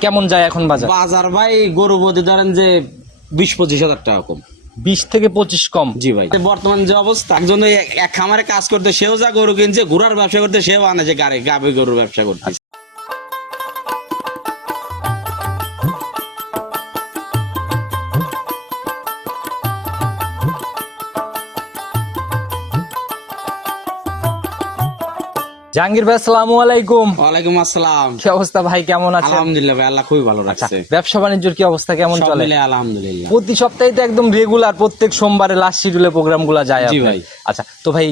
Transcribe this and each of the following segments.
কেমন যায় এখন বাজার? বাজার ভাই গরু বদি ধরেন যে বিশ পঁচিশ হাজার টাকা কম। বিশ থেকে পঁচিশ কম? জি ভাই। বর্তমান যে অবস্থা একজন এক- খামারে কাজ করতে সেও যা গরু কিনছে ঘোড়ার ব্যবসা করতে সেও আনে যে গাড়ি গাবে গরুর ব্যবসা করতে জাহাঙ্গীর ভাই আসসালামু আলাইকুম। ওয়ালাইকুম আসসালাম। কি অবস্থা ভাই কেমন আছেন? আলহামদুলিল্লাহ ভাই আল্লাহ খুবই ভালো আচ্ছা রাখছে। ব্যবসা বাণিজ্যের কি অবস্থা কেমন চলে? আলহামদুলিল্লাহ। প্রতি সপ্তাহে তো একদম রেগুলার প্রত্যেক সোমবারে লাস্ট শিডিউলে প্রোগ্রামগুলা যায় জি ভাই। আচ্ছা তো ভাই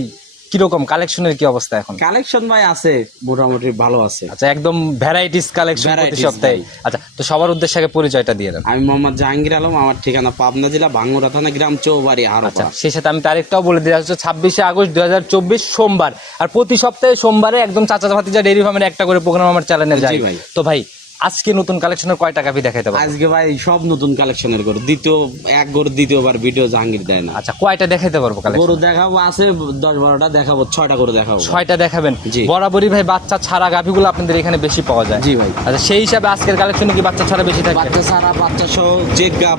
কীরকম কালেকশনের কি অবস্থা এখন? কালেকশন ভাই আছে মোটামুটি ভালো আছে। আচ্ছা একদম ভ্যারাইটিস কালেকশন প্রতি সপ্তাহে। আচ্ছা তো সবার উদ্দেশ্যে আগে পরিচয়টা দিয়ে দেন। আমি মোহাম্মদ জাহাঙ্গীর আলম আমার ঠিকানা পাবনা জেলা ভাঙ্গুরা থানা গ্রাম চৌবাড়ি আর আচ্ছা সেই সাথে আমি তারিখটাও বলে দিই হচ্ছে ছাব্বিশে আগস্ট দুই হাজার চব্বিশ সোমবার। আর প্রতি সপ্তাহে সোমবারে একদম চাচা ভাতিজা ডেইরি ফার্মের একটা করে প্রোগ্রাম আমার চ্যানেলে যায়। তো ভাই আজকে নতুন কালেকশনের কয় টাকা দেখাইতে পারব? আজকে ভাই সব নতুন কালেকশনের গরু। দ্বিতীয় এক গরু দ্বিতীয়বার ভিডিও জাহাঙ্গীর দেয় না। আচ্ছা কয়টা দেখাইতে পারব গরু দেখাবো আছে দশ বারোটা দেখাবো ছয়টা গরু দেখাবো। ছয়টা দেখাবেন? জি। বরাবরই ভাই বাচ্চা ছাড়া গাভিগুলো আপনাদের এখানে বেশি পাওয়া যায়। জি ভাই। আচ্ছা সেই হিসাবে আজকের কালেকশনে কি বাচ্চা ছাড়া বেশি থাকে? বাচ্চা ছাড়া বাচ্চা সহ চেক গাপ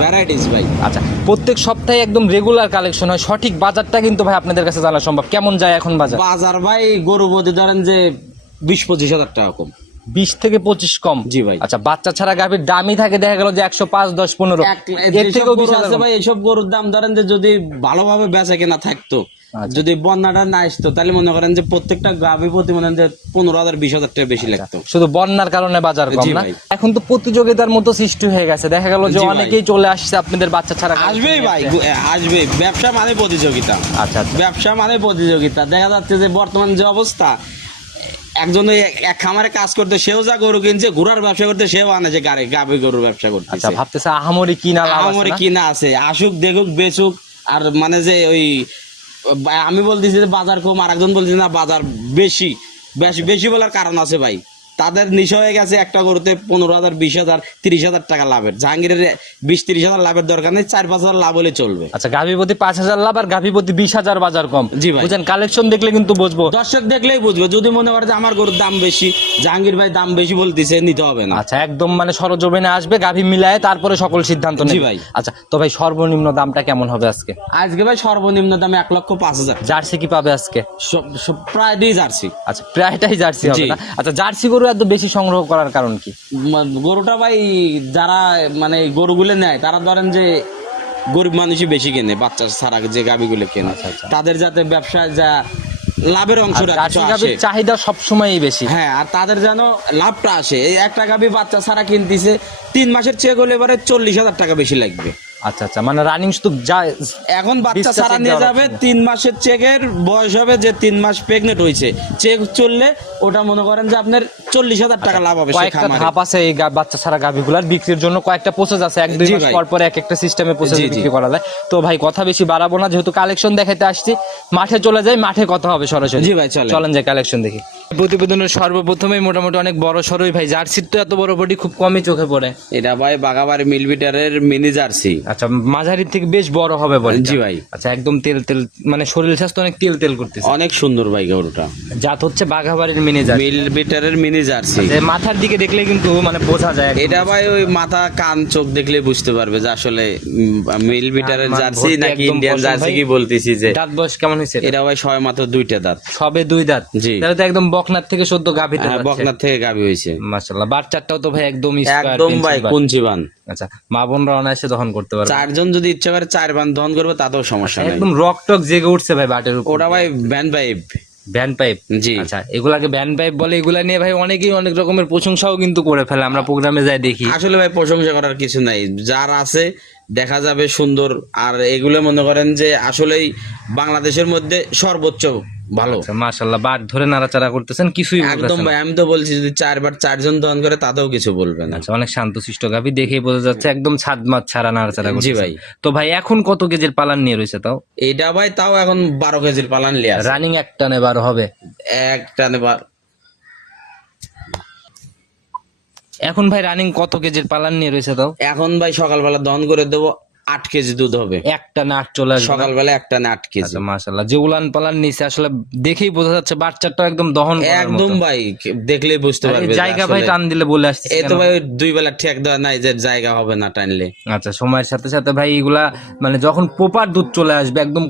ভ্যারাইটিস ভাই। আচ্ছা প্রত্যেক সপ্তাহে একদম রেগুলার কালেকশন হয়। সঠিক বাজারটা কিন্তু ভাই আপনাদের কাছে জানা সম্ভব। কেমন যায় এখন বাজার? বাজার ভাই গরু প্রতি ধরেন যে বিশ পঁচিশ হাজার টাকা কম। বিশ থেকে পঁচিশ কম। জি ভাই। আচ্ছা বাচ্চা ছাড়া গাভীর দামই থাকে দেখা গেল যে একশো পাঁচ দশ পনেরো। এর থেকেও আছে ভাই এইসব গরুর দাম ধরেন যে যদি ভালোভাবে বেচা কেনা থাকতো আচ্ছা। যদি বন্যাটা না আসতো তাহলে মনে করেন যে প্রত্যেকটা গাভি প্রতি মনে যে পনেরো হাজার বিশ হাজার টাকা বেশি লাগতো। শুধু বন্যার কারণে বাজার কম না। এখন তো প্রতিযোগিতার মতো সৃষ্টি হয়ে গেছে। দেখা গেল যে অনেকেই চলে আসছে আপনাদের বাচ্চা ছাড়া আসবেই ভাই আসবে। ব্যবসা মানে প্রতিযোগিতা। আচ্ছা আচ্ছা। ব্যবসা মানে প্রতিযোগিতা। দেখা যাচ্ছে যে বর্তমান যে অবস্থা একজন এক- খামারে কাজ করতে সেও যা গরু কিনছে ঘোড়ার ব্যবসা করতে সেও আনে যে গাড়ি গাভি গরুর ব্যবসা করতে আচ্ছা ভাবতেছে আহামরি কিনা আহামরি কিনা আছে আসুক দেখুক বেচুক আর মানে যে ওই আমি বলতেছি যে বাজার কম আর একজন বলতেছি না বাজার বেশি বেশি বেশি বলার কারণ আছে ভাই। তাদের নিশা হয়ে গেছে একটা গরুতে পনেরো হাজার বিশ হাজার তিরিশ হাজার টাকা লাভের। জাহাঙ্গীরের বিশ তিরিশ হাজার লাভের দরকার নেই চার পাঁচ হাজার লাভ হলে চলবে। আচ্ছা গাভিপতি পাঁচ হাজার লাভ আর গাভিপতি বিশ হাজার বাজার কম। জি ভাই। কালেকশন দেখলে কিন্তু বুঝব। দর্শক দেখলেই বুঝবে যদি মনে করে যে আমার গরুর দাম বেশি জাহাঙ্গীর ভাই দাম বেশি বলতেছে নিতে হবে না। আচ্ছা একদম মানে সরজমিনে আসবে গাভি মিলায় তারপরে সকল সিদ্ধান্ত জি নেবে। ভাই। আচ্ছা তো ভাই সর্বনিম্ন দামটা কেমন হবে আজকে? আজকে ভাই সর্বনিম্ন দামে এক লক্ষ পাঁচ হাজার। জার্সি কি পাবে আজকে? প্রায় দিয়ে যাচ্ছি আচ্ছা প্রায়টাই জার্সি হবে না? আচ্ছা জার্সি গরু এত বেশি সংগ্রহ করার কারণ কি? গরুটা ভাই যারা মানে গরুগুলো নেয় তারা ধরেন যে গরিব মানুষই বেশি কেনে বাচ্চা ছাড়া যে গাবিগুলো কেনে। আচ্ছা, আচ্ছা। তাদের যাতে ব্যবসায় যা লাভের অংশটা গাভির আসে। চাহিদা সবসময়ই বেশি। হ্যাঁ আর তাদের যেন লাভটা আসে। এই একটা গাবি বাচ্চা ছাড়া কিনতেছে তিন মাসের চেক হলে এবারে চল্লিশ হাজার টাকা বেশি লাগবে। আচ্ছা আচ্ছা মানে রানিং শুধু যা এখন বাচ্চা check নিয়ে যাবে তিন মাসের চেকের বয়স হবে যে তিন মাস প্রেগনেন্ট হয়েছে। চেক চললে ওটা মনে করেন যে আপনার চল্লিশ হাজার টাকা লাভ হবে কয়েকটা ধাপ আছে এই বাচ্চা ছাড়া গাভিগুলার বিক্রির জন্য কয়েকটা প্রসেস আছে এক দুই মাস পর পর এক একটা সিস্টেমে প্রসেস। বিক্রি করা যায়। তো ভাই কথা বেশি বাড়াবো না যেহেতু কালেকশন দেখাতে আসছি মাঠে চলে যাই মাঠে কথা হবে সরাসরি। জি ভাই, চলেন। যে কালেকশন দেখি। প্রতিবেদনের সর্বপ্রথমেই মোটামুটি অনেক বড় সরই ভাই জার্সির তো এত বড় বডি খুব কমই চোখে পড়ে। এটা ভাই বাগাবাড়ি মিলবিটারের মিনি জার্সি। আচ্ছা মাঝারির থেকে বেশ বড় হবে বলে জি ভাই। আচ্ছা একদম তেল তেল মানে শরীর স্বাস্থ্য অনেক তেল তেল করতেছে। অনেক সুন্দর ভাই গরুটা। জাত হচ্ছে বাঘাবাড়ির মিনি জার্সি। মিলবিটারের মিনি জার্সি। যে মাথার দিকে দেখলে কিন্তু মানে বোঝা যায় এটা ভাই ওই মাথা কান চোখ দেখলে বুঝতে পারবে যে আসলে মিলবিটারের মান জার্সি নাকি ইন্ডিয়ান জার্সি কি বলতেছি যে দাঁত বয়স কেমন হয়েছে এটা? ভাই সবাই মাত্র দুইটা দাঁত। সবে দুই দাঁত। জি। তাহলে তো একদম বকনার থেকে সদ্য গাভিতে হ্যাঁ, বকনার থেকে গাভী হয়েছে। মাশাআল্লাহ বাচ্চাটাও তো ভাই একদম একদম ভাই। কুঞ্চিবান আচ্ছা মা বোনরা অনায়াসে দহন করতে পারবে। চারজন যদি ইচ্ছা করে চার বান দহন করবে তাতেও সমস্যা নেই। একদম রক টক জেগে উঠছে ভাই বাটের উপর। ওটা ভাই ভ্যান পাইপ। Van pipe? জি। আচ্ছা এগুলাকে ভ্যান পাইপ বলে এগুলা নিয়ে ভাই অনেকেই অনেক রকমের প্রশংসাও কিন্তু করে ফেলে। আমরা প্রোগ্রামে যাই দেখি। আসলে ভাই প্রশংসা করার কিছু নাই। যার আছে দেখা যাবে সুন্দর। আর এগুলো মনে করেন যে আসলেই বাংলাদেশের মধ্যে সর্বোচ্চ ভালো। আচ্ছা মাশাআল্লাহ বাট ধরে নাড়াচাড়া করতেছেন কিছুই একদম ভাই আমি তো বলছি যদি চারবার চারজন দহন করে তাতেও কিছু বলবে না। আচ্ছা অনেক শান্তশিষ্ট গাভি দেখেই বোঝা যাচ্ছে একদম ছাদ মাছ ছাড়া নাড়াচাড়া করছে জি ভাই। তো ভাই এখন কত কেজির পালান নিয়ে রয়েছে তাও? এইটা ভাই তাও এখন বারো কেজির পালান লিয়া। রানিং এক টানে বারো হবে। এক টানে বার। এখন ভাই রানিং কত কেজির পালান নিয়ে রয়েছে তাও? এখন ভাই সকালবেলা দহন করে দেবো। আট কেজি দুধ হবে। একটা নাট চলে আসবে? সকালবেলা একটা নাট কেজি। মাসাল্লাহ মাশাল্লাহ যে উলান পালান নিচে আসলে দেখেই বোঝা যাচ্ছে বাচ্চাটা একদম দহন একদম ভাই দেখলেই বুঝতে পারবে জায়গা ভাই টান দিলে বলে আসছে এ তো ভাই দুই বেলা ঠেক দেওয়া নাই যে জায়গা হবে না টানলে। আচ্ছা সময়ের সাথে সাথে ভাই এগুলা মানে যখন প্রপার দুধ চলে আসবে একদম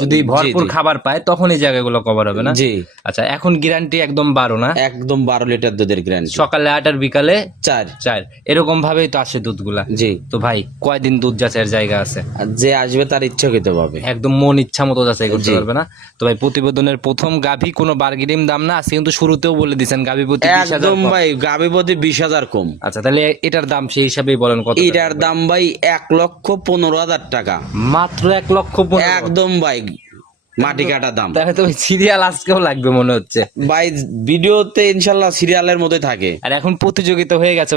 যদি ভরপুর খাবার পায় তখন এই জায়গাগুলো কভার হবে না? জি। আচ্ছা এখন গ্যারান্টি একদম বারো না? একদম বারো লিটার দুধের গ্যারান্টি সকালে আট আর বিকালে চার। চার। এরকম ভাবেই তো আসে দুধগুলা। জি। তো ভাই কয়দিন দুধ যাচাইয়ের জায়গা আছে? যে আসবে তার ইচ্ছাকৃত পাবে একদম মন ইচ্ছা মতো যাচাই করতে পারবে না? তো ভাই প্রতিবেদনের প্রথম গাভী কোনো বার্গেনিং দাম না আজকে কিন্তু শুরুতেও বলে দিচ্ছেন গাভী প্রতি 20,000 একদম ভাই গাবি প্রতি বিশ হাজার কম। আচ্ছা তাহলে এটার দাম সেই হিসাবেই বলেন কত এটার দাম ভাই এক লক্ষ পনেরো হাজার টাকা। মাত্র এক লক্ষ একদম ভাই মাটি কাটা দাম। তাহলে তো সিরিয়াল আজকেও লাগবে মনে হচ্ছে। ভাই ভিডিওতে ইনশাল্লাহ সিরিয়ালের মধ্যে থাকে। আর এখন প্রতিযোগিতা হয়ে গেছে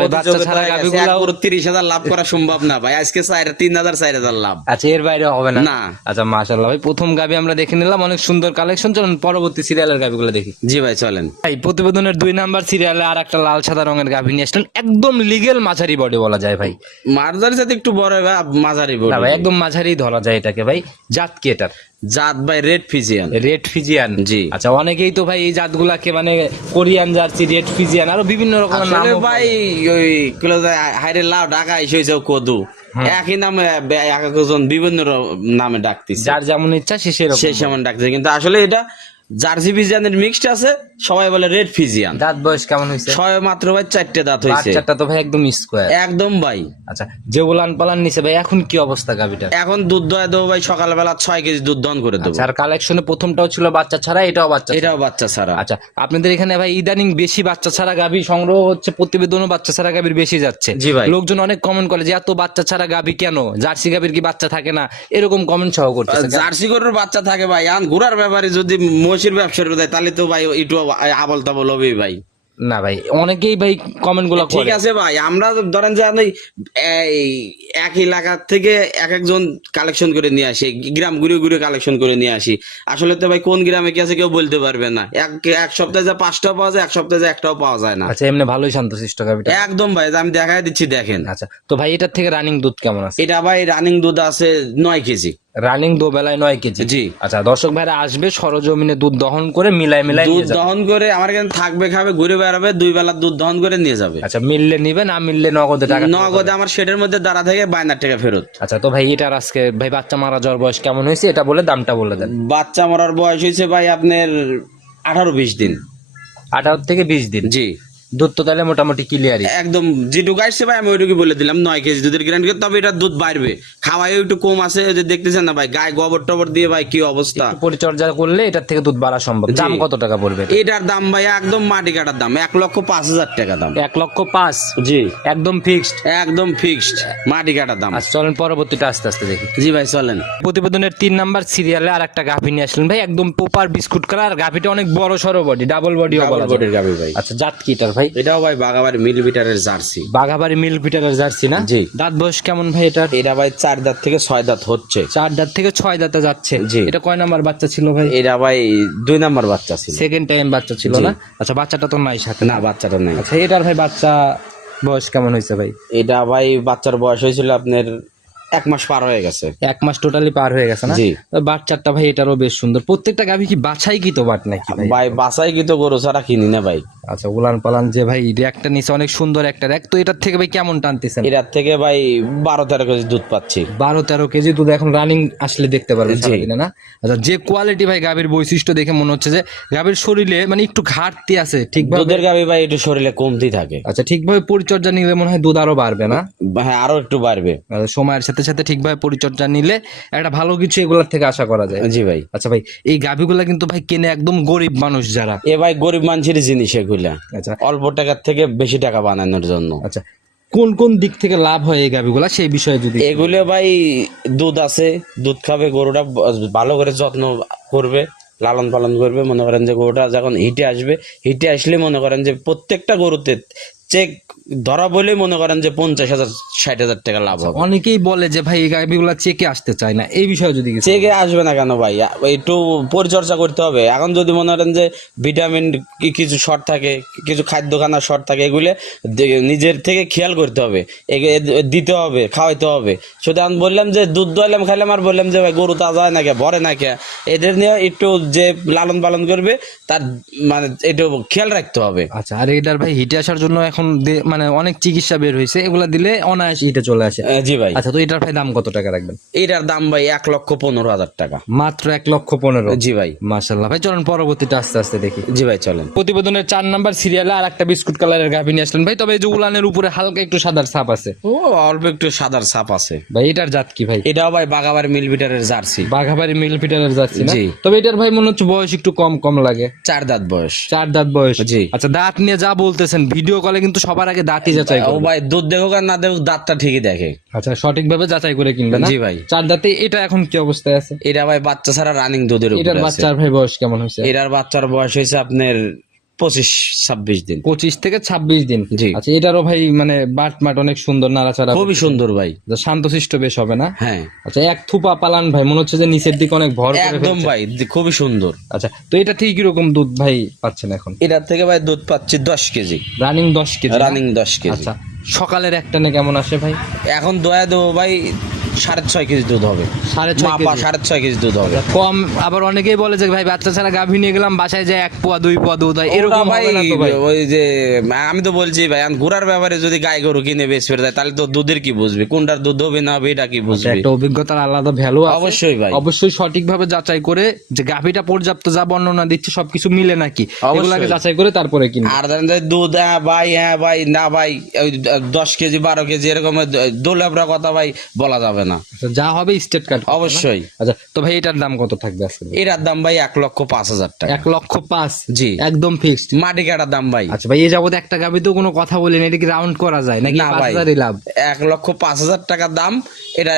তিরিশ হাজার লাভ করা সম্ভব না ভাই আজকে চার তিন হাজার চার হাজার লাভ। আচ্ছা এর বাইরে হবে না? না। আচ্ছা মাশাল্লাহ ভাই প্রথম গাভী আমরা দেখে নিলাম অনেক সুন্দর কালেকশন চলুন পরবর্তী সিরিয়ালের গাভীগুলো দেখি। জি ভাই চলেন। ভাই প্রতিবেদনের দুই নাম্বার সিরিয়ালে আর একটা লাল সাদা রঙের গাভী নিয়ে আসলেন একদম লিগেল মাঝারি বডি বলা যায় ভাই। মারদার সাথে একটু বড় ভাই মাঝারি বড় ভাই একদম মাঝারি ধরা যায় এটাকে ভাই জাত কি এটার? জাত ভাই রেড ফিজিয়ান। Red Friesian. জি। আচ্ছা অনেকেই তো ভাই এই জাতগুলাকে মানে কোরিয়ান জার্সি রেড ফিজিয়ান আরও বিভিন্ন রকমের নাম ভাই ওই কিলো হাইরে লাউ ঢাকা এসে কদু। একই নামে এক একজন বিভিন্ন নামে ডাকতেছে। যার যেমন ইচ্ছা সে সেরকম। সে সেমন ডাকতেছে। কিন্তু আসলে এটা জার্সি ফিজিয়ানের মিক্সড আছে। সবাই বলে রেড ফিজিয়ান। দাঁত বয়স কেমন হয়েছে? ছয় মাত্র ভাই চারটে দাঁত হয়েছে। বাচ্চাটা তো ভাই একদম স্কোয়ার একদম ভাই। আচ্ছা যে উলান পালান নিছে ভাই এখন কি অবস্থা গাভিটা? এখন দুধ দোয়া দেবো ভাই সকালবেলা ছয় কেজি দুধ দন করে দেবো। আচ্ছা আর কালেকশনে প্রথমটাও ছিল বাচ্চা ছাড়া এটাও বাচ্চা এটাও বাচ্চা ছাড়া। আচ্ছা আপনাদের এখানে ভাই ইদানিং বেশি বাচ্চা ছাড়া গাভী সংগ্রহ হচ্ছে প্রতিবেদনও বাচ্চা ছাড়া গাভীর বেশি যাচ্ছে। জি ভাই। লোকজন অনেক কমেন্ট করে যে এত বাচ্চা ছাড়া গাভী কেন? জার্সি গাভীর কি বাচ্চা থাকে না? এরকম কমেন্ট সহ করতেছে। জার্সি গরুর বাচ্চা থাকে ভাই। আন ঘোড়ার ব্যাপারে যদি মহিষের ব্যবসা করে দেয় তাহলে তো ভাই একটু আবল তাবল হবে ভাই। না ভাই অনেকেই ভাই কমেন্টগুলো ঠিক আছে ভাই আমরা ধরেন যে আমি এক এলাকা থেকে এক একজন কালেকশন করে নিয়ে আসি গ্রাম ঘুরে ঘুরে কালেকশন করে নিয়ে আসি। আসলে তো ভাই কোন গ্রামে কি আছে কেউ বলতে পারবে না। এক এক সপ্তাহে যা পাঁচটাও পাওয়া যায় এক সপ্তাহে যা একটাও পাওয়া যায় না। আচ্ছা এমনি ভালোই শান্তশিষ্ট গাভীটা। একদম ভাই আমি দেখাই দিচ্ছি দেখেন। আচ্ছা তো ভাই এটার থেকে রানিং দুধ কেমন আছে? এটা ভাই রানিং দুধ আছে নয় কেজি। রানিং দো বেলায় নয় কেজি। জি। আচ্ছা দর্শক ভাইরা আসবে সরজমিনে দুধ দহন করে মিলাই মিলাই দুধ দহন করে আমার এখানে থাকবে খাবে ঘুরে বেড়াবে দুই বেলা দুধ দহন করে নিয়ে যাবে। আচ্ছা মিললে নিবে না মিললে নগদে টাকা নগদে আমার শেডের মধ্যে দাঁড়া থেকে বায়নার টাকা ফেরত। আচ্ছা তো ভাই এটার আজকে ভাই বাচ্চা মারা যাওয়ার বয়স কেমন হয়েছে? এটা বলে দামটা বলে দেন। বাচ্চা মরার বয়স হয়েছে ভাই আপনার আঠারো বিশ দিন। আঠারো থেকে বিশ দিন। জি। দুধ তো তাহলে মোটামুটি ক্লিয়ারই একদম যেটুকু আসছে ভাই আমি ওইটুকু বলে দিলাম নয় কেজি দুধের গ্রান্ড তবে এটা দুধ বাড়বে। খাওয়াই একটু কম আছে যে দেখতেছেন না ভাই গায়ে গোবর টবর দিয়ে ভাই কি অবস্থা? পরিচর্যা করলে এটার থেকে দুধ বাড়া সম্ভব। দাম কত টাকা পড়বে এটার দাম ভাই একদম মাটি কাটার দাম এক লক্ষ পাঁচ হাজার টাকা দাম। এক লক্ষ পাঁচ? জি। একদম ফিক্সড একদম ফিক্সড মাটি কাটার দাম। আচ্ছা চলেন পরবর্তীটা আস্তে আস্তে দেখি। জি ভাই চলেন। প্রতিবেদনের তিন নাম্বার সিরিয়ালে আর একটা গাভী নিয়ে আসলেন ভাই একদম পোপার বিস্কুট কালার আর গাভীটা অনেক বড় সড়ো বডি ডাবল বডিও বলা যায়। বডির গাবি ভাই। আচ্ছা জাত কি এটার ভাই? এটাও ভাই বাগাবাড়ি মিলিমিটারের জার্সি। বাঘাবাড়ি মিল পিটারের জার্সি না? জি। দাঁত বয়স কেমন ভাই এটার? এটা ভাই চার দাঁত থেকে ছয় দাঁত হচ্ছে। চার দাঁত থেকে ছয় দাঁতে যাচ্ছে। জি। এটা কয় নাম্বার বাচ্চা ছিল ভাই? এটা ভাই দুই নাম্বার বাচ্চা ছিল। সেকেন্ড টাইম বাচ্চা ছিল না? আচ্ছা বাচ্চাটা তো নাই সাথে। না বাচ্চাটা নেই। আচ্ছা এটার ভাই বাচ্চা বয়স কেমন হয়েছে ভাই? এটা ভাই বাচ্চার বয়স হয়েছিল আপনার এক মাস পার হয়ে গেছে। এক মাস টোটালি পার হয়ে গেছে না? জি। বাচ্চাটা ভাই এটারও বেশ সুন্দর। প্রত্যেকটা গাভী কি বাছাই কি তো বাট নাকি ভাই? ভাই বাসাই কি তো গরু ছাড়া কিনি না ভাই। আচ্ছা উলান পালান যে ভাই র্যাকটা নিচে অনেক সুন্দর একটা র্যাক। তো এটার থেকে ভাই কেমন টানতেছেন? এটার থেকে ভাই বারো তেরো কেজি দুধ পাচ্ছি। বারো তেরো কেজি দুধ এখন রানিং আসলে দেখতে পারবেন। সারাদিনে না? আচ্ছা যে কোয়ালিটি ভাই গাভীর বৈশিষ্ট্য দেখে মনে হচ্ছে যে গাভীর শরীরে মানে একটু ঘাটতি আছে ঠিকভাবে দুধের গাবি ভাই একটু শরীরে কমতি থাকে। আচ্ছা ঠিকভাবে পরিচর্যা নিলে মনে হয় দুধ আরও বাড়বে না? হ্যাঁ আরও একটু বাড়বে। আর সময়ের সাথে সাথে সাথে ঠিকভাবে পরিচর্যা নিলে একটা ভালো কিছু এগুলোর থেকে আশা করা যায়। জি ভাই। আচ্ছা ভাই এই গাভীগুলা কিন্তু ভাই কেনে একদম গরিব মানুষ যারা। এ ভাই গরিব মানুষের জিনিস এগুলা। আচ্ছা। অল্প টাকার থেকে বেশি টাকা বানানোর জন্য। আচ্ছা কোন কোন দিক থেকে লাভ হয় এই গাভীগুলা? সেই বিষয়ে যদি এগুলো ভাই দুধ আছে দুধ খাবে গরুটা ভালো করে যত্ন করবে লালন পালন করবে। মনে করেন যে গরুটা যখন হিটে আসবে হিটে আসলে মনে করেন যে প্রত্যেকটা গরুতে চেক ধরা বলে মনে করেন যে পঞ্চাশ হাজার ষাট হাজার টাকা লাভ হবে। অনেকেই বলে যে ভাই এই গাভিগুলা চেকে আসতে চায় না। এই বিষয়ে যদি চেকে আসবে না কেন ভাই? একটু পরিচর্যা করতে হবে। এখন যদি মনে করেন যে ভিটামিন কি- কিছু শর্ট থাকে কিছু খাদ্য খানার শর্ট থাকে এগুলো নিজের থেকে খেয়াল করতে হবে। দিতে হবে খাওয়াইতে হবে। শুধু আমি বললাম যে দুধ দোয়ালাম খাইলাম আর বললাম যে ভাই গরু তাজা হয় না কে ভরে না কে এদের নিয়ে একটু যে লালন পালন করবে তার মানে একটু খেয়াল রাখতে হবে। আচ্ছা আর এটার ভাই হিটে আসার জন্য এখন দে- মানে অনেক চিকিৎসা বের হয়েছে এগুলা দিলে অনায়াসে হিটে চলে আসে। জি ভাই। আচ্ছা তো এটার ভাই দাম কত টাকা রাখবেন? এটার দাম ভাই এক লক্ষ পনেরো হাজার টাকা। মাত্র এক লক্ষ পনেরো? জি ভাই। মাসাল্লাহ ভাই চলুন পরবর্তীটা আস্তে আস্তে দেখি। জি ভাই চলেন। প্রতিবেদনের চার নাম্বার সিরিয়ালে আর একটা বিস্কুট কালারের গাভী নিয়ে আসলেন। ভাই তবে এই যে উলানের উপরে হালকা একটু সাদার ছাপ আছে। ও অল্প একটু সাদার ছাপ আছে। ভাই এটার জাত কি ভাই? এটাও ভাই বাগাবার মিলবিটারের জার্সি। বাঘাবাড়ি মিল ফিটারের যাচ্ছি না? জি। তবে এটার ভাই মনে হচ্ছে বয়স একটু কম কম লাগে। চার দাঁত বয়স। চার দাঁত বয়স। জি। আচ্ছা দাঁত নিয়ে যা বলতেছেন ভিডিও কলে কিন্তু সবার আগে দাঁতই যাচাই ও করবে। ভাই দুধ দেখুক আর না দেখুক দাঁতটা ঠিকই দেখে। আচ্ছা সঠিক ভাবে যাচাই করে কিনবে না? জি ভাই। চার দাঁতে এটা এখন কি অবস্থায় আছে? এটা ভাই বাচ্চা ছাড়া রানিং দুধের উপরে এটার বাচ্চার ভাই বয়স কেমন হয়েছে? এটার বাচ্চার বয়স হয়েছে আপনার পঁচিশ ছাব্বিশ দিন। পঁচিশ থেকে ছাব্বিশ দিন। জি। আচ্ছা এটারও ভাই মানে বাট মাট অনেক সুন্দর নাড়াচাড়া খুবই সুন্দর ভাই। শান্তশিষ্ট বেশ হবে না? হ্যাঁ। আচ্ছা এক থুপা পালান ভাই মনে হচ্ছে যে নিচের দিকে অনেক ভর একদম ভাই খুবই সুন্দর। আচ্ছা তো এটা ঠিক কীরকম দুধ ভাই পাচ্ছেন এখন? এটার থেকে ভাই দুধ পাচ্ছি দশ কেজি। রানিং দশ কেজি রানিং দশ কেজি। আচ্ছা সকালের একটানে কেমন আসে ভাই? এখন দয়া দেবো ভাই সাড়ে ছয় কেজি দুধ হবে। সাড়ে ছয় মাপা সাড়ে ছয় কেজি দুধ হবে। কম আবার অনেকেই বলে যে ভাই বাচ্চা ছাড়া গাভী নিয়ে গেলাম বাসায় যায় এক পোয়া দুই পোয়া দুধ হয় এরকম ভাই ওই যে আমি তো বলছি ভাই ঘোরার ব্যাপারে যদি গাই গরু কিনে বেশ ফেরে দেয় তাহলে তো দুধের কি বুঝবি? কোনটার দুধ হবে না হবে এটা কি আচ্ছা, বুঝবি? একটা অভিজ্ঞতার আলাদা ভ্যালু অবশ্যই ভাই। অবশ্যই সঠিকভাবে যাচাই করে যে গাভীটা পর্যাপ্ত যা বর্ণনা দিচ্ছে সবকিছু মিলে নাকি। এগুলাকে যাচাই করে তারপরে কিনবে। আর ধরেন দুধ হ্যাঁ ভাই হ্যাঁ ভাই না ভাই ওই দশ কেজি বারো কেজি এরকম দোলাবরা কথা ভাই বলা যাবে না। আচ্ছা, যা হবে স্টেট কার্ড অবশ্যই। আচ্ছা তো ভাই এটার দাম কত থাকবে আজকে? এটার দাম ভাই এক লক্ষ পাঁচ হাজার টাকা। এক লক্ষ পাঁচ? জি। একদম ফিক্সড মাটি কাটার দাম ভাই। আচ্ছা ভাই এই যাবত একটা গাভী তো কোনো কথা বলিনি এটা কি রাউন্ড করা যায়? নাকি না ভাই লাভ? এক লক্ষ পাঁচ হাজার টাকার দাম এটা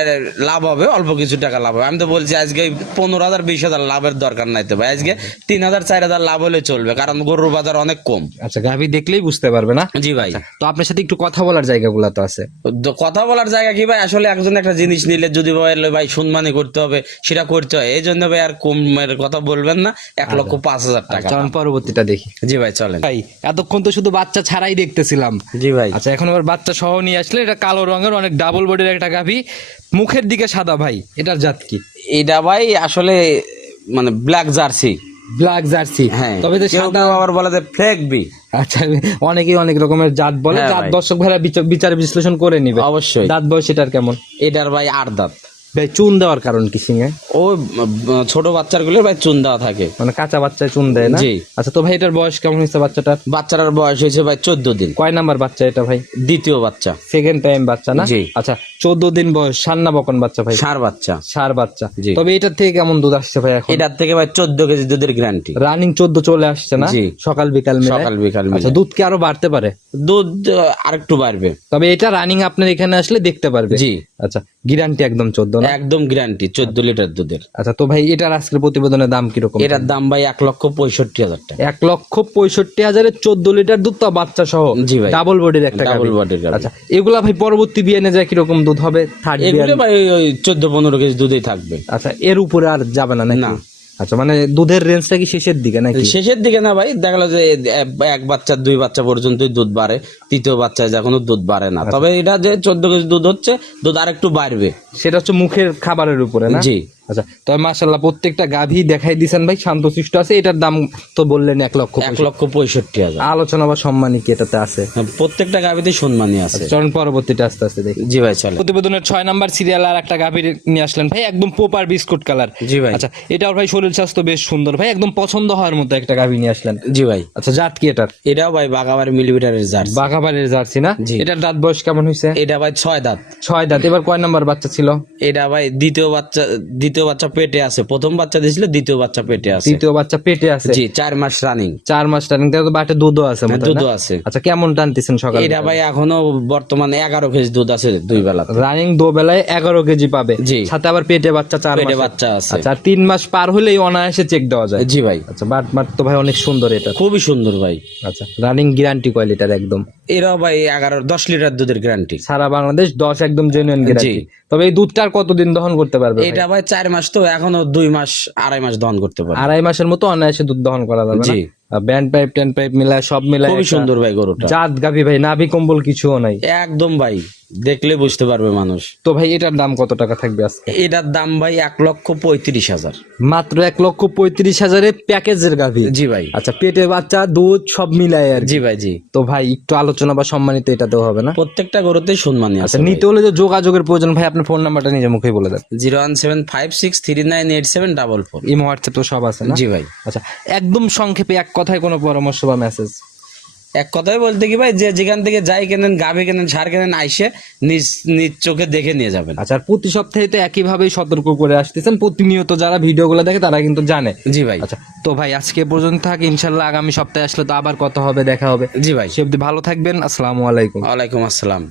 লাভ হবে অল্প কিছু টাকা লাভ হবে। আমি তো বলছি আজকে পনেরো হাজার বিশ হাজার লাভের দরকার নাই তো ভাই। আজকে তিন হাজার চার হাজার লাভ হলে চলবে কারণ গরুর বাজার অনেক কম। আচ্ছা গাভী দেখলেই বুঝতে পারবে না? জি ভাই। তো আপনার সাথে একটু কথা বলার জায়গাগুলো তো আছে। কথা বলার জায়গা কি ভাই? আসলে একজন একটা জিনিস নিলে যদি ভাই ভাই সম্মানী করতে হবে সেটা করতে হয়। এই জন্য ভাই আর কমের কথা বলবেন না। এক লক্ষ পাঁচ হাজার টাকা। চলুন পরবর্তীটা দেখি। জি ভাই চলেন। ভাই এতক্ষণ তো শুধু বাচ্চা ছাড়াই দেখতেছিলাম। জি ভাই। আচ্ছা এখন আবার বাচ্চা সহ নিয়ে আসলে এটা কালো রঙের অনেক ডাবল বডির একটা গাভী। মুখের দিকে সাদা ভাই এটার জাত কি? এটা ভাই আসলে মানে ব্ল্যাক জার্সি ব্ল্যাক জার্সি হ্যাঁ তবে তো সাদা আবার বলা যে ফ্লেক বি আচ্ছা অনেকেই অনেক রকমের জাত বলে। হ্যাঁ জাত দর্শক ভাইরা বিচার- বিচার বিশ্লেষণ করে নিবে। অবশ্যই। দাঁত বয়স এটার কেমন? এটার ভাই আট দাঁত। ভাই চুন দেওয়ার কারণ কি সিংহে ও ছোট বাচ্চারগুলো ভাই চুন দেওয়া থাকে। মানে কাঁচা বাচ্চায় চুন দেয় না? জি। আচ্ছা তো ভাই এটার বয়স কেমন হয়েছে বাচ্চাটার? বাচ্চাটার বয়স হয়েছে ভাই চোদ্দ দিন। কয় নাম্বার বাচ্চা এটা ভাই? দ্বিতীয় বাচ্চা। সেকেন্ড টাইম বাচ্চা না? জি। আচ্ছা চোদ্দ দিন বয়স সান্না বকন বাচ্চা ভাই? ষাঁড় বাচ্চা। সার বাচ্চা। জি। তবে এটার থেকে কেমন দুধ আসছে ভাই এখন? এটার থেকে ভাই চোদ্দ কেজি দুধের গ্যারান্টি রানিং চোদ্দ চলে আসছে না? জি। সকাল বিকাল মিলে? সকাল বিকাল আচ্ছা মিলে দুধ কি আরও বাড়তে পারে? দুধ আরেকটু বাড়বে। তবে এটা রানিং আপনার এখানে আসলে দেখতে পারবে। জি। আচ্ছা গ্যারান্টি একদম চোদ্দ একদম গ্যারান্টি চোদ্দ লিটার দুধের। আচ্ছা তো ভাই এটার আজকের প্রতিবেদনের দাম কীরকম? এটার দাম ভাই এক লক্ষ পঁয়ষট্টি হাজার টাকা। এক লক্ষ পঁয়ষট্টি হাজারের চোদ্দ লিটার দুধ তো বাচ্চা সহ। জি ভাই। ডাবল বডির একটা ডাবল বডির। আচ্ছা এগুলা ভাই পরবর্তী বিয়ানে যায় কীরকম দুধ হবে? থার্ড এগুলো ভাই ওই- চোদ্দ পনেরো কেজি দুধেই থাকবে। আচ্ছা এর উপরে আর যাবে না নাকি? না। আচ্ছা মানে দুধের রেঞ্জটা কি শেষের দিকে নাকি? শেষের দিকে না ভাই দেখা গেলো যে এক বাচ্চা দুই বাচ্চা পর্যন্ত দুধ বাড়ে তৃতীয় বাচ্চায় যখন দুধ বাড়ে না। তবে এটা যে চোদ্দ কেজি দুধ হচ্ছে দুধ আর একটু বাড়বে। সেটা হচ্ছে মুখের খাবারের উপরে না? জি। আচ্ছা তবে মাশাল্লাহ প্রত্যেকটা গাভী দেখাই দিছেন ভাই শান্তশিষ্ট আছে এটার দাম তো বললেন এক লক্ষ এক লক্ষ পঁয়ষট্টি হাজার। আলোচনা বা সম্মানী কি এটাতে আছে? হ্যাঁ, প্রত্যেকটা গাভিতে সম্মানী আছে। চরণ পরবর্তীটা আস্তে আস্তে দেখি। জি ভাই চলে প্রতিবেদনের ছয় নাম্বার সিরিয়াল আর একটা গাভীর নিয়ে আসলেন ভাই একদম পোপার বিস্কুট কালার জি ভাই। আচ্ছা এটাও ভাই শরীর স্বাস্থ্য বেশ সুন্দর ভাই একদম পছন্দ হওয়ার মতো একটা গাভী নিয়ে আসলেন। জি ভাই। আচ্ছা জাত কি এটার? এটাও ভাই বাগাবার মিলিমিটারের জার্সি। বাঘাবাড়ির জার্সি না? জি। এটার দাঁত বয়স কেমন হয়েছে? এটা ভাই ছয় দাঁত। ছয় দাঁত এবার কয় নাম্বার বাচ্চা ছিল? এটা ভাই দ্বিতীয় বাচ্চা দ্বিতীয় দ্বিতীয় বাচ্চা পেটে আছে। প্রথম বাচ্চা দিয়েছিল দ্বিতীয় বাচ্চা পেটে আছে। দ্বিতীয় বাচ্চা পেটে আছে। জি চার মাস রানিং চার মাস টানিং তো বাটে দুধও আছে হয় দুধও আছে। আচ্ছা কেমন টানতেছেন সকালে এটা ভাই এখনও বর্তমানে এগারো কেজি দুধ আছে দুই বেলা। রানিং দো বেলায় এগারো কেজি পাবে। জি। সাথে আবার পেটে বাচ্চা চার পেটে বাচ্চা আছে। আচ্ছা তিন মাস পার হলেই অনায়াসে চেক দেওয়া যায়। জি ভাই। আচ্ছা বাট মাট তো ভাই অনেক সুন্দর এটা। খুবই সুন্দর ভাই। আচ্ছা রানিং গ্যারান্টি কোয়ালিটার একদম? এরাও ভাই এগারো দশ লিটার দুধের গ্যারান্টি সারা বাংলাদেশ দশ একদম জেনুইন গ্যারান্টি তবে এই দুধটা আর কতদিন দহন করতে পারবে এটা ভাই চার মাস তো এখনও দুই মাস আড়াই মাস দহন করতে পারে। আড়াই মাসের মতো অনায়াসে দুধ দহন করা যাবে জি। ব্যান্ড পাইপ ট্যান্ড পাইপ মিলায় সব মিলায় খুবই সুন্দর ভাই গরুটা। জাত গাভি ভাই নাভি কম্বল কিছুও নাই। একদম ভাই। দেখলে বুঝতে পারবে মানুষ। তো ভাই এটার দাম কত টাকা থাকবে আজকে? এটার দাম ভাই এক লক্ষ পঁয়ত্রিশ হাজার। মাত্র এক লক্ষ পঁয়ত্রিশ হাজারে প্যাকেজের গাভি। জি ভাই। আচ্ছা পেটে বাচ্চা দুধ সব মিলায় আর জি ভাই জি। তো ভাই একটু আলোচনা বা সম্মানিত এটাতেও হবে না? প্রত্যেকটা গরুতেই সম্মানী আছে আচ্ছা নিতে হলে যে যোগাযোগের প্রয়োজন ভাই আপনার ফোন নাম্বারটা নিজে মুখে বলে দেন। Zero one seven five six three nine eight seven double four. Imo WhatsApp তো সব আছে না? জি ভাই। আচ্ছা একদম সংক্ষেপে এক কথায় কোনো পরামর্শ বা মেসেজ এক কথায় বলতে কি ভাই যে যেখান থেকে যাই কেনেন গাবে কেনেন সার কেনেন আইসে নিজ নিজ চোখে দেখে নিয়ে যাবেন। আচ্ছা আর প্রতি সপ্তাহে তো একইভাবেই সতর্ক করে আসতেছেন। প্রতিনিয়ত যারা ভিডিওগুলো দেখে তারা কিন্তু জানে। জি ভাই। আচ্ছা তো ভাই আজকে পর্যন্ত থাক। ইনশাল্লাহ আগামী সপ্তাহে আসলে তো আবার কথা হবে দেখা হবে। জি ভাই। সে ভালো থাকবেন। আসসালামু আলাইকুম। ওয়ালাইকুম আসসালাম।